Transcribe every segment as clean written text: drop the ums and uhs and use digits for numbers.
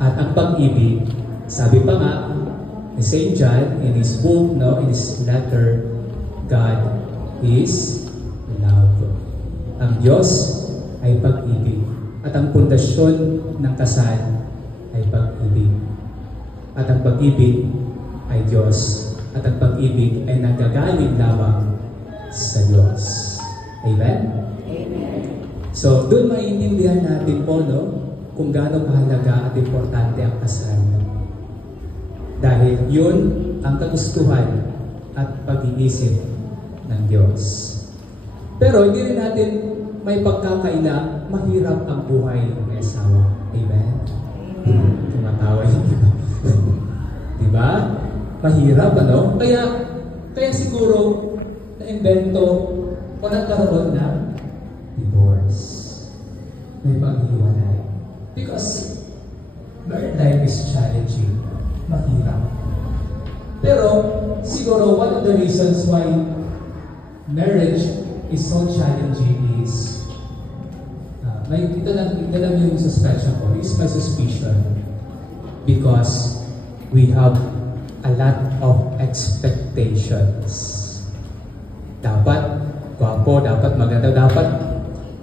At ang pag-ibig, sabi pa nga ni St. John in his book, in his letter, God is love. Ang Diyos ay pag-ibig. At ang pundasyon ng kasal ay pag-ibig. At ang pag-ibig ay Diyos. At ang pag-ibig ay nanggagaling lamang sa Diyos. Amen? Amen. So, doon maintindihan natin po, kung gaano kahalaga at importante ang kasal. Dahil yun ang kagustuhan at pag-iisip ng Diyos. Pero hindi rin natin may pagkakaila, mahirap ang buhay ng may asawa. Amen? Tumatawa yun. Diba? Mahirap, Kaya siguro, na-invento o nagkaroon ng divorce. May paghiwalay. Because married life is challenging. Mahirap. Pero, siguro, one of the reasons why marriage is so challenging is ito lang yung suspicion ko, is my suspicion. Because we have a lot of expectations. Dapat gwapo, dapat maganda, dapat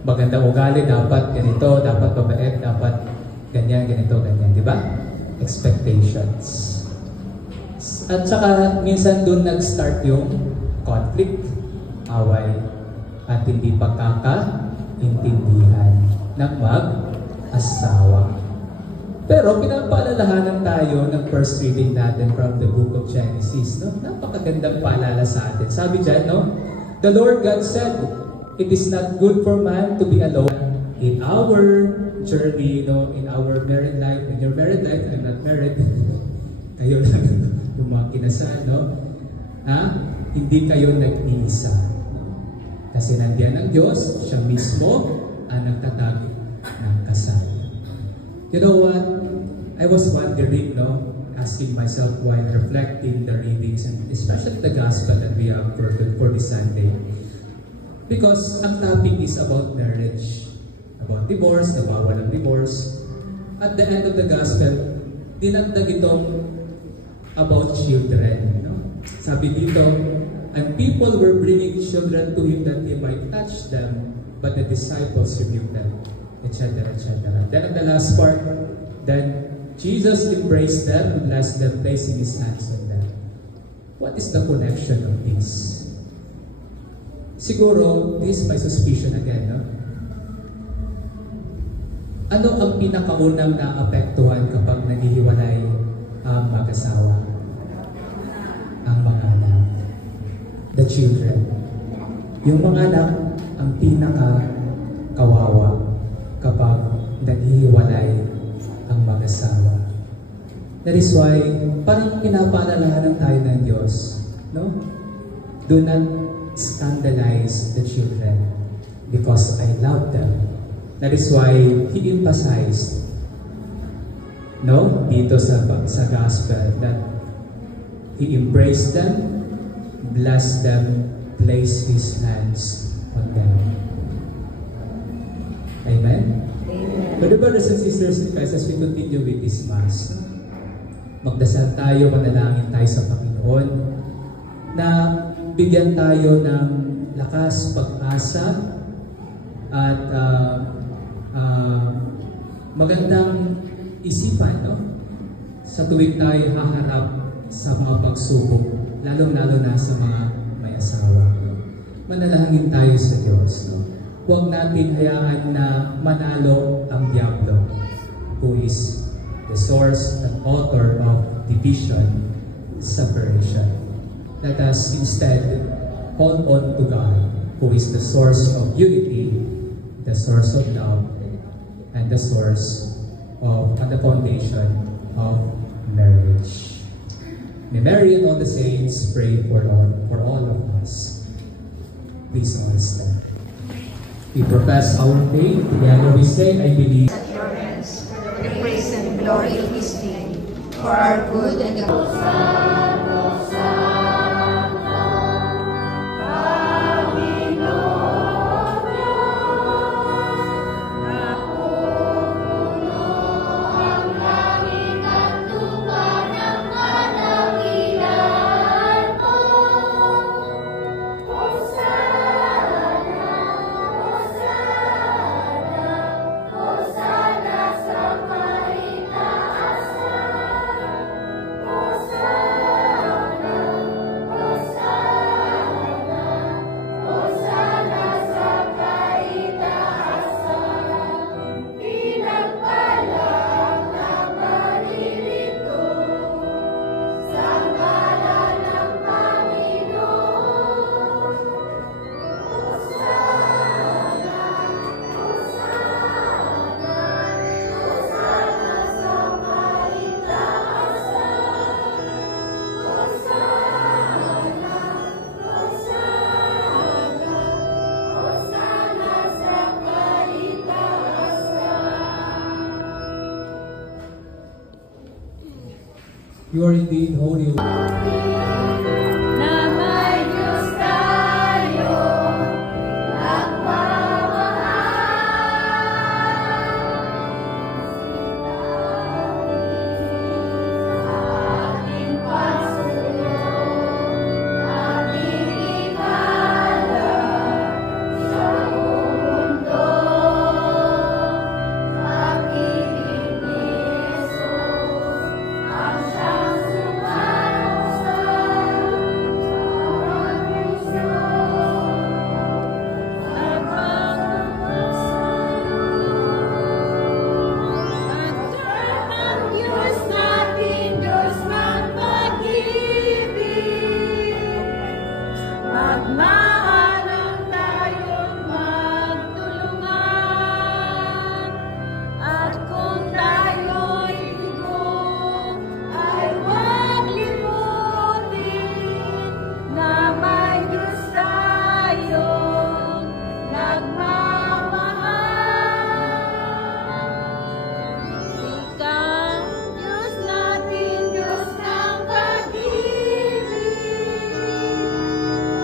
magandang ugali, dapat ganito, dapat mabait, dapat ganyan, ganito, ganyan, di ba? Expectations. At saka minsan doon nag-start yung conflict, away, at hindi pagkakaintindihan ng mag-asawa. Pero pinapaalalahanan tayo ng first reading natin from the book of Genesis. Napakagandang paalala sa atin. Sabi dyan, the Lord God said, it is not good for man to be alone. In our journey, in our married life, in your married life, I'm not married, kayo lang yung mga kinasal, hindi kayo nag-iisa. Kasi nandiyan ang Diyos, siya mismo ang nagtatag ng kasal. You know what? I was wondering, asking myself while reflecting the readings, and especially the gospel that we have for this Sunday. Because ang topic is about marriage, about divorce, bawal ang divorce. At the end of the gospel, dinagdag itong about children. Sabi dito, and people were bringing children to him that he might touch them, but the disciples rebuked them, etc., etc. Then at the last part, then Jesus embraced them, blessed them, placing his hands on them. What is the connection of this? Siguro, this is my suspicion again, Ano ang pinakaunang naapektuhan kapag naghihiwalay ang mag-asawa? Ang mga anak. The children. Yung mga anak ang pinaka-kawawa kapag naghihiwalay ang mag-asawa. That is why, parang pinapaalalahanan tayo ng Diyos, Do not scandalize the children because I love them. That is why He emphasized, dito sa gospel, that He embraced them, blessed them, placed His hands on them. Amen? Amen. But brothers and sisters in Christ, as we continue with this Mass, magdasal tayo, manalangin tayo sa Panginoon, na bigyan tayo ng lakas, pag-asa, at magandang isipan, sa tuwing tayo haharap sa mga pagsubok, lalong-lalo na sa mga may asawa. Manalangin tayo sa Diyos, Huwag natin hayaan na manalo ang Diablo, who is the source and author of division, separation. Let us instead hold on to God, who is the source of unity, the source of love, and the source of, and the foundation of marriage. May Mary and all the saints pray for all of us. Please all stand. We profess our faith. Together we say, I believe. At your hands, for the praise and glory of His name, for our good and the Langit You are indeed holy. Na may Diyos tayo, ating pagsuyo, ating ikala sa mundo, pag-ibig ni Jesus, ang siyang sumalusay, bawat puso, at pagpapasay. Ang Diyos natin, Diyos ng pag-ibig, magmahalang tayo't magtulungan. At kung tayo'y bigo, ay huwag limutin na may Diyos tayong nagmamahal. Ikaw, Diyos natin, Diyos ng pag-ibig,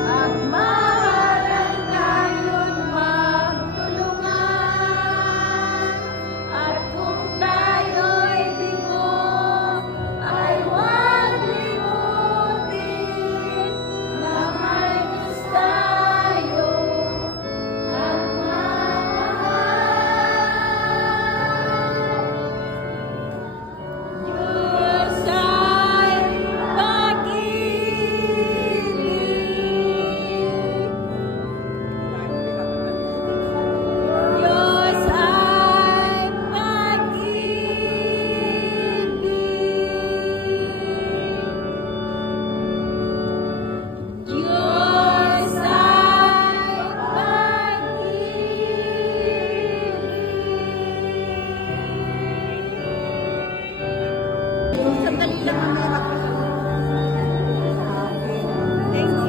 magmahalang tayo't magtulungan. At kung tayo'y bigo, ay huwag limutin na may Diyos tayong nagmamahal. Diyos ay pag-ibig. Diyos ay pag-ibig. Diyos ay pag-ibig. Sandali lang ang Thank you.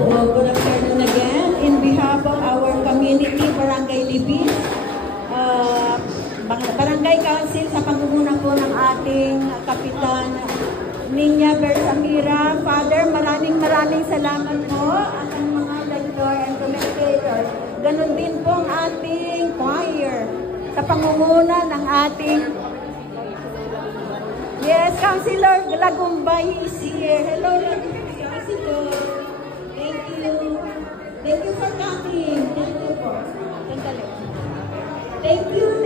Hello, good afternoon again. In behalf of our community, Barangay Libis, Barangay Council sa pangunguna po ng ating Kapitan Ninya Bersamira. Father, maraming salamat po ang mga lector and commentators. Ganon din po ang ating choir sa pangunguna ng ating Councilor Lagumbay is here. Hello, Councilor. Thank you. Thank you for coming. Thank you po. Thank you.